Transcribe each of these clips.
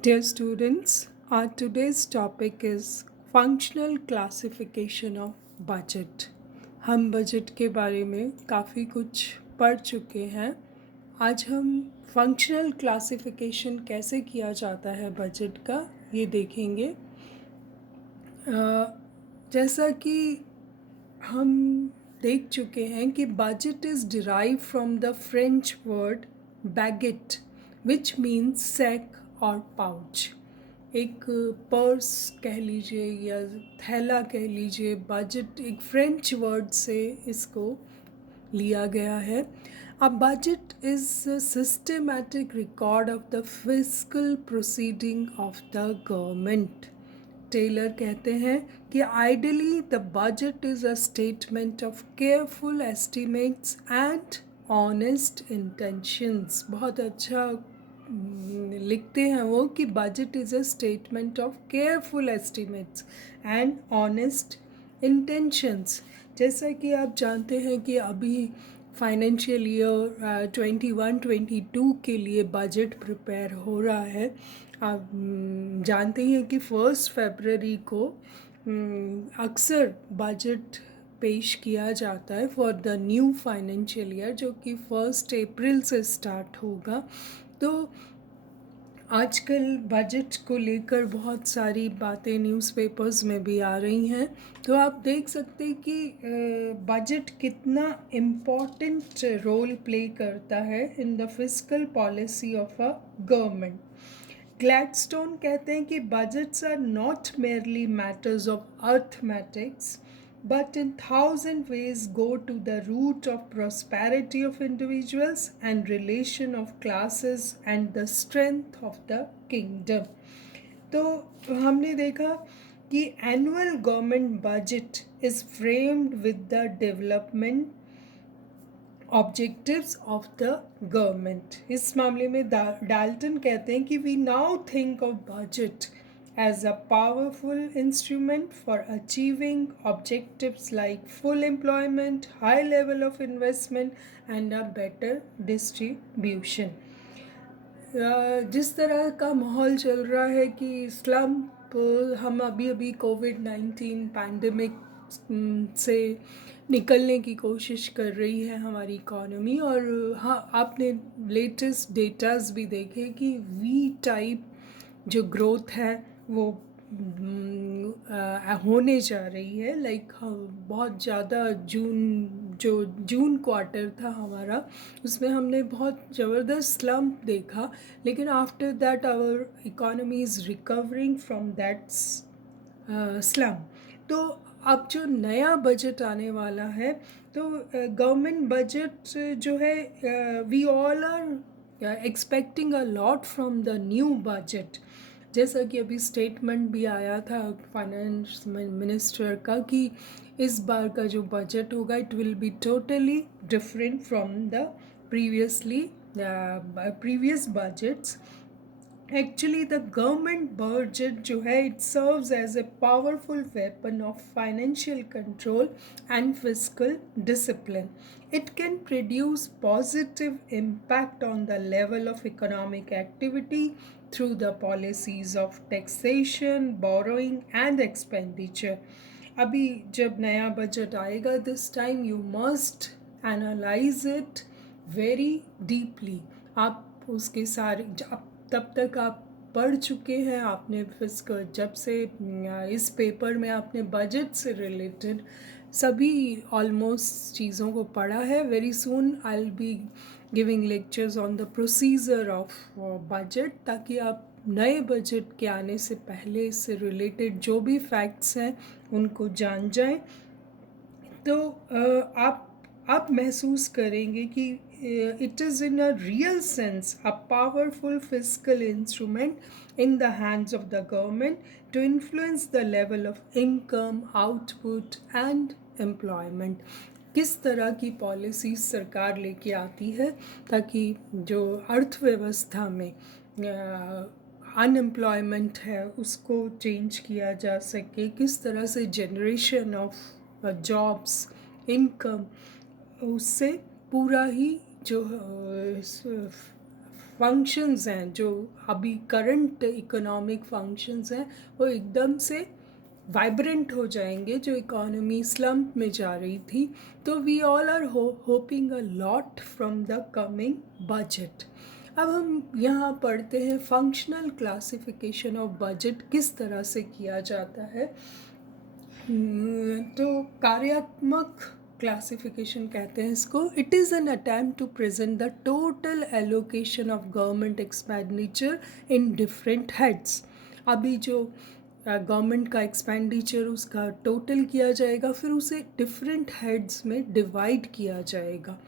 Dear students, our today's topic is functional classification of budget. हम budget के बारे में काफ़ी कुछ पढ़ चुके हैं. आज हम फंक्शनल क्लासिफिकेशन कैसे किया जाता है बजट का ये देखेंगे. जैसा कि हम देख चुके हैं कि budget is derive from the French word bougette which means sack और पाउच. एक पर्स कह लीजिए या थैला कह लीजिए. बजट एक फ्रेंच वर्ड से इसको लिया गया है. A budget is a systematic record of the fiscal proceeding of the government. Taylor कहते हैं कि ideally the budget is a statement of careful estimates and honest intentions. बहुत अच्छा लिखते हैं वो कि budget is a statement of careful estimates and honest intentions. जैसा कि आप जानते हैं कि अभी फाइनेंशियल ईयर 21-22 के लिए बजट प्रिपेयर हो रहा है. आप जानते हैं कि 1 फरवरी को अक्सर बजट पेश किया जाता है for the new financial year, जो कि 1 अप्रैल से स्टार्ट होगा. तो आजकल बजट को लेकर बहुत सारी बातें न्यूज़पेपर्स में भी आ रही हैं. तो आप देख सकते हैं कि बजट कितना इम्पॉर्टेंट रोल प्ले करता है in the fiscal policy of a government. Gladstone कहते हैं कि budgets are not merely matters of arithmetics but in thousand ways go to the root of prosperity of individuals and relation of classes and the strength of the kingdom. तो हमने देखा कि annual government budget is framed with the development objectives of the government. इस मामले में Dalton कहते हैं कि we now think of budget as a powerful instrument for achieving objectives like full employment, high level of investment and a better distribution. जिस तरह का माहौल चल रहा है कि स्लम्प, हम अभी कोविड-19 पैंडमिक से निकलने की कोशिश कर रही है हमारी इकॉनमी. और हाँ, आपने लेटेस्ट डेटाज भी देखे कि वी टाइप जो ग्रोथ है वो होने जा रही है. लाइक बहुत ज़्यादा जून क्वार्टर था हमारा, उसमें हमने बहुत ज़बरदस्त स्लम्प देखा. लेकिन after that our economy is recovering from that slump. तो अब जो नया बजट आने वाला है, तो गवर्नमेंट बजट जो है, we all are expecting a lot from the new budget. जैसा कि अभी स्टेटमेंट भी आया था फाइनेंस मिनिस्टर का कि इस बार का जो बजट होगा it will be totally different from the previous budgets. Actually, the government budget जो है, it serves as a powerful weapon of financial control and fiscal discipline. It can produce positive impact on the level of economic activity through the policies of taxation, borrowing and expenditure. अभी जब नया budget आएगा, this time you must analyze it very deeply. आप उसके सारे तब तक आप पढ़ चुके हैं, आपने फिस्कल जब से इस पेपर में आपने बजट से रिलेटेड सभी ऑलमोस्ट चीज़ों को पढ़ा है. Very soon I will be giving lectures on the procedure of budget, ताकि आप नए बजट के आने से पहले इससे रिलेटेड जो भी फैक्ट्स हैं उनको जान जाएं. तो आप महसूस करेंगे कि it is in a real sense a powerful fiscal instrument in the hands of the government to influence the level of income, output and employment. किस तरह की पॉलिसी सरकार लेके आती है ताकि जो अर्थव्यवस्था में अनएम्प्लॉयमेंट है उसको चेंज किया जा सके, किस तरह से जनरेशन ऑफ जॉब्स, इनकम, उससे पूरा ही जो फंक्शंस हैं, जो अभी करंट इकोनॉमिक फंक्शंस हैं, वो एकदम से वाइब्रेंट हो जाएंगे, जो इकोनॉमी स्लम्प में जा रही थी। तो we all are hoping a lot from the coming budget. अब हम यहाँ पढ़ते हैं फंक्शनल क्लासिफिकेशन ऑफ बजट किस तरह से किया जाता है। तो कार्यात्मक क्लासिफिकेशन कहते हैं इसको। It is an attempt to present the total allocation of government expenditure in different heads. अभी जो गवर्नमेंट का एक्सपेंडिचर उसका टोटल किया जाएगा, फिर उसे डिफरेंट हेड्स में डिवाइड किया जाएगा।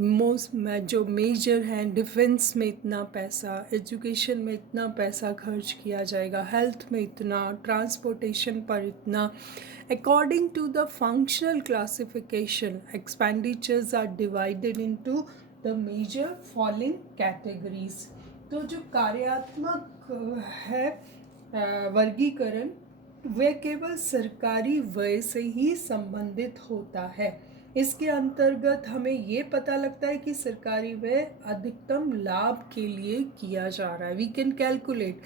मोस्ट जो मेजर हैं, डिफेंस में इतना पैसा, एजुकेशन में इतना पैसा खर्च किया जाएगा, हेल्थ में इतना, ट्रांसपोर्टेशन पर इतना। According to the functional classification, expenditures are divided into the major following categories. तो जो कार्यात्मक है वर्गीकरण, वह केवल सरकारी व्यय से ही संबंधित होता है। इसके अंतर्गत हमें ये पता लगता है कि सरकारी व्यय अधिकतम लाभ के लिए किया जा रहा है। We can calculate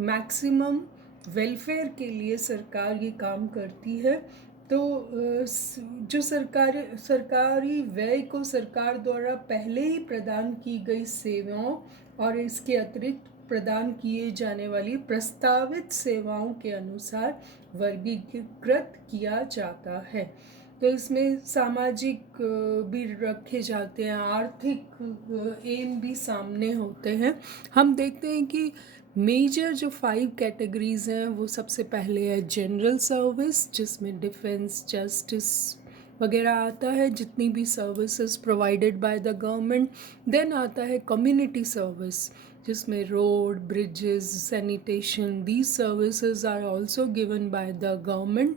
maximum welfare के लिए सरकार ये काम करती है। तो जो सरकारी व्यय को सरकार द्वारा पहले ही प्रदान की गई सेवाओं और इसके अतिरिक्त प्रदान किए जाने वाली प्रस्तावित सेवाओं के अनुसार वर्गीकृत किया जाता है। तो इसमें सामाजिक भी रखे जाते हैं, आर्थिक एम भी सामने होते हैं। हम देखते हैं कि मेजर जो 5 कैटेगरीज हैं, वो सबसे पहले है जनरल सर्विस, जिसमें डिफेंस, जस्टिस वगैरह आता है, जितनी भी services provided by the government. Then आता है कम्युनिटी सर्विस, जिसमें road, bridges, sanitation, these services are also given by the government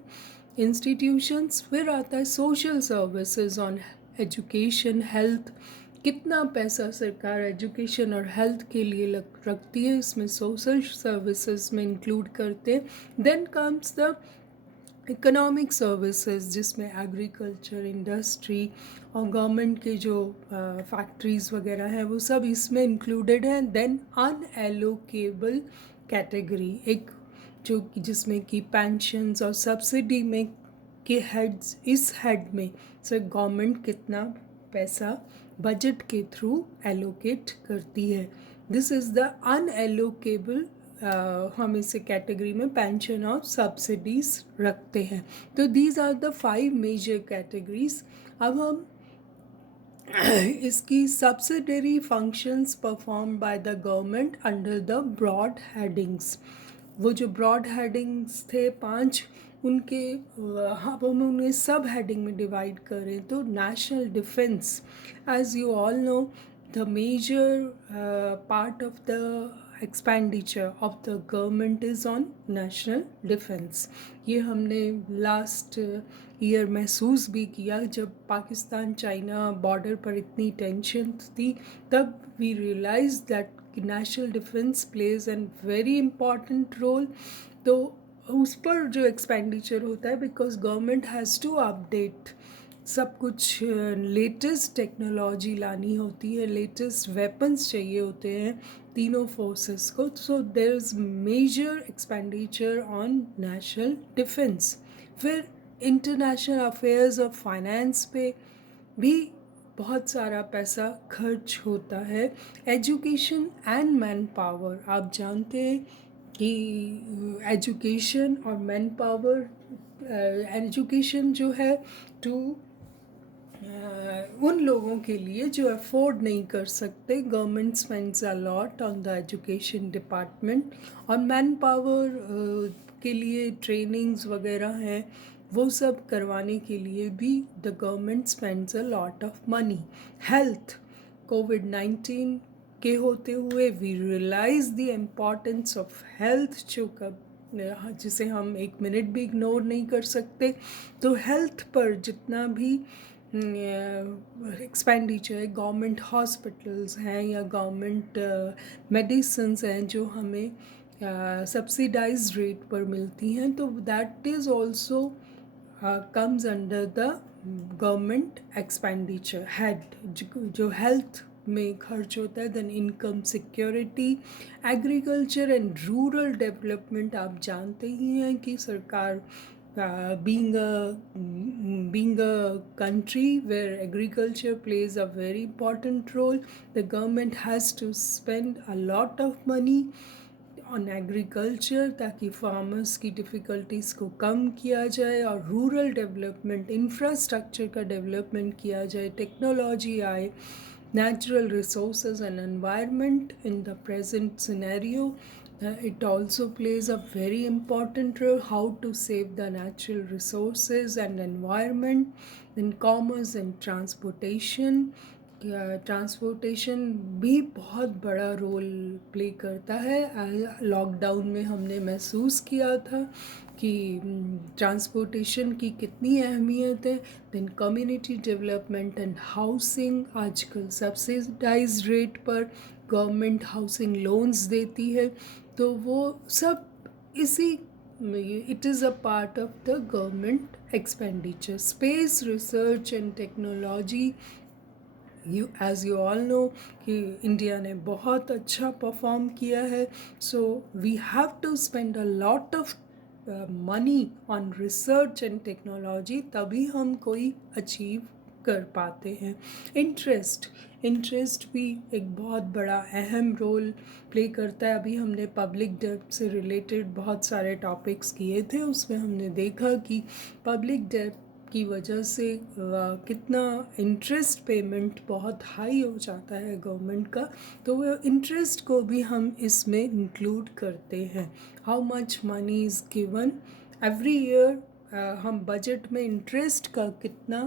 institutions. फिर आता है social services on education, health, कितना पैसा सरकार एजुकेशन और हेल्थ के लिए रखती है, इसमें सोशल सर्विसेज में इंक्लूड करते हैं। Then comes the economic services, जिसमें एग्रीकल्चर, इंडस्ट्री और गवर्नमेंट के जो फैक्ट्रीज वगैरह हैं, वो सब इसमें इंक्लूडेड हैं। देन अनएलोकेबल कैटेगरी, एक जो कि जिसमें कि पेंशन्स और सब्सिडी में के हेड्स, इस हेड में सर गवर्नमेंट कितना पैसा बजट के थ्रू एलोकेट करती है। दिस इज़ द अनएलोकेबल, हम इसे कैटेगरी में पेंशन और सब्सिडीज रखते हैं। तो these are the 5 major categories. अब हम इसकी subsidiary functions perform by the government under the broad headings. वो जो ब्रॉड हेडिंग्स थे 5, उनके अब हम उन्हें सब हेडिंग में डिवाइड करें तो national defence, as you all know, the major part of the expenditure of the government is on national defence. ये हमने लास्ट ईयर महसूस भी किया, जब पाकिस्तान चाइना बॉर्डर पर इतनी टेंशन थी, तब we realise that national defence plays an very important role. तो उस पर जो एक्सपेंडिचर होता है, because government has to update सब कुछ, लेटेस्ट टेक्नोलॉजी लानी होती है, लेटेस्ट वेपन्स चाहिए होते हैं तीनों फोर्सेस को। So there is major expenditure on national defence. फिर इंटरनेशनल अफेयर्स और फाइनेंस पे भी बहुत सारा पैसा खर्च होता है। एजुकेशन एंड मैन पावर, आप जानते हैं कि एजुकेशन और मैन पावर, एजुकेशन जो है टू उन लोगों के लिए जो अफोर्ड नहीं कर सकते, government spends a lot on the education department. और मैन पावर के लिए ट्रेनिंग्स वगैरह हैं, वो सब करवाने के लिए भी the government spends a lot of money. Health, कोविड-19 के होते हुए we realise the importance of health, जिसे हम 1 मिनट भी इग्नोर नहीं कर सकते। तो हेल्थ पर जितना भी एक्सपेंडिचर है, गवर्नमेंट हॉस्पिटल्स हैं या गवर्नमेंट मेडिसिन्स हैं जो हमें सब्सिडाइज रेट पर मिलती हैं, तो that is also comes under the government expenditure head, जो हेल्थ में खर्च होता है, then income security, agriculture and rural development. आप जानते ही हैं कि सरकार being a country where agriculture plays a very important role, the government has to spend a lot of money on agriculture ताकि फार्मर्स की डिफ़िकल्टीज़ को कम किया जाए और रूरल डेवलपमेंट, इंफ्रास्ट्रक्चर का डेवलपमेंट किया जाए, टेक्नोलॉजी आए, natural resources and environment in the present scenario. It also plays a very important role how to save the natural resources and environment. Then commerce and transportation. Transportation भी बहुत बड़ा role play करता है। Lockdown में हमने महसूस किया था कि ट्रांसपोर्टेशन की कितनी अहमियत है। Then community development and housing, आजकल सब्सिडाइज रेट पर गवर्नमेंट हाउसिंग लोन्स देती है, तो वो सब इसी it is a part of the government expenditure. Space research and technology, as you all know कि इंडिया ने बहुत अच्छा परफॉर्म किया है, so we have to spend a lot of money on research and technology, तभी हम कोई achieve कर पाते हैं। इंटरेस्ट भी एक बहुत बड़ा अहम रोल प्ले करता है। अभी हमने पब्लिक डेब्ट से रिलेटेड बहुत सारे टॉपिक्स किए थे, उसमें हमने देखा कि पब्लिक डेब्ट की वजह से कितना इंटरेस्ट पेमेंट बहुत हाई हो जाता है गवर्नमेंट का, तो वो इंटरेस्ट को भी हम इसमें इंक्लूड करते हैं। How much money is given every year. हम बजट में इंटरेस्ट का कितना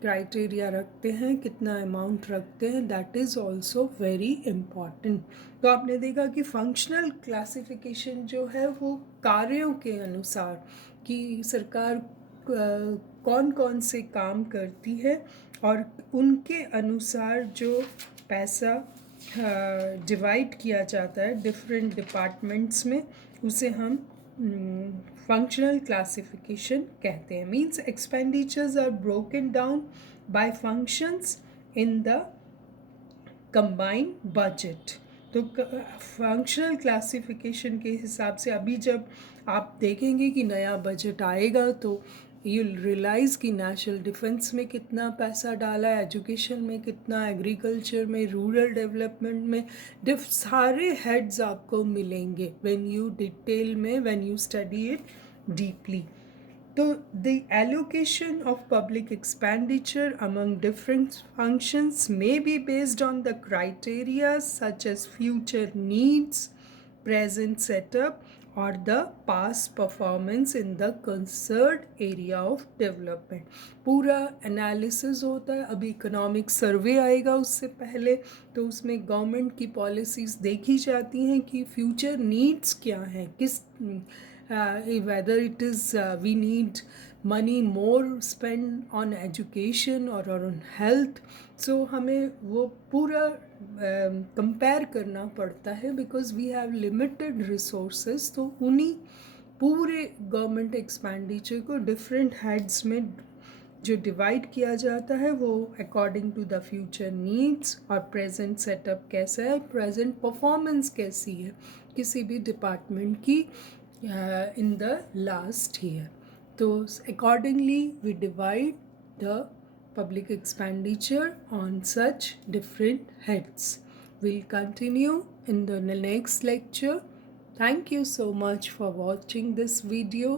क्राइटेरिया रखते हैं, कितना अमाउंट रखते हैं, that is also very important. तो आपने देखा कि फंक्शनल क्लासिफिकेशन जो है वो कार्यों के अनुसार कि सरकार कौन कौन से काम करती है और उनके अनुसार जो पैसा डिवाइड किया जाता है डिफरेंट डिपार्टमेंट्स में, उसे हम फंक्शनल क्लासिफिकेशन कहते हैं। Means expenditures are broken down by functions in the combined budget. तो फंक्शनल क्लासिफिकेशन के हिसाब से अभी जब आप देखेंगे कि नया बजट आएगा तो यू रियलाइज़ कि नेशनल डिफेंस में कितना पैसा डाला है, एजुकेशन में कितना, एग्रीकल्चर में, रूरल डेवलपमेंट में, सारे हेड्स आपको मिलेंगे व्हेन यू डिटेल में, when you study it deeply. So the allocation of public expenditure among different functions may be based on the criteria such as future needs, present setup, or the past performance in the concerned area of development. पूरा analysis होता है। अभी economic survey आएगा उससे पहले, तो उसमें government की पॉलिसीज़ देखी जाती हैं कि फ्यूचर नीड्स क्या हैं, किस whether it is we need money more spend on education or on health, so हमें वो पूरा कंपेयर करना पड़ता है because we have limited resources. तो उन्हीं पूरे गवर्नमेंट एक्सपेंडिचर को डिफरेंट हेड्स में जो डिवाइड किया जाता है वो according to the future needs, और प्रेजेंट सेटअप कैसा है, प्रेजेंट परफॉर्मेंस कैसी है किसी भी डिपार्टमेंट की in the last year. So accordingly we divide the public expenditure on such different heads. We'll continue in the next lecture. Thank you so much for watching this video.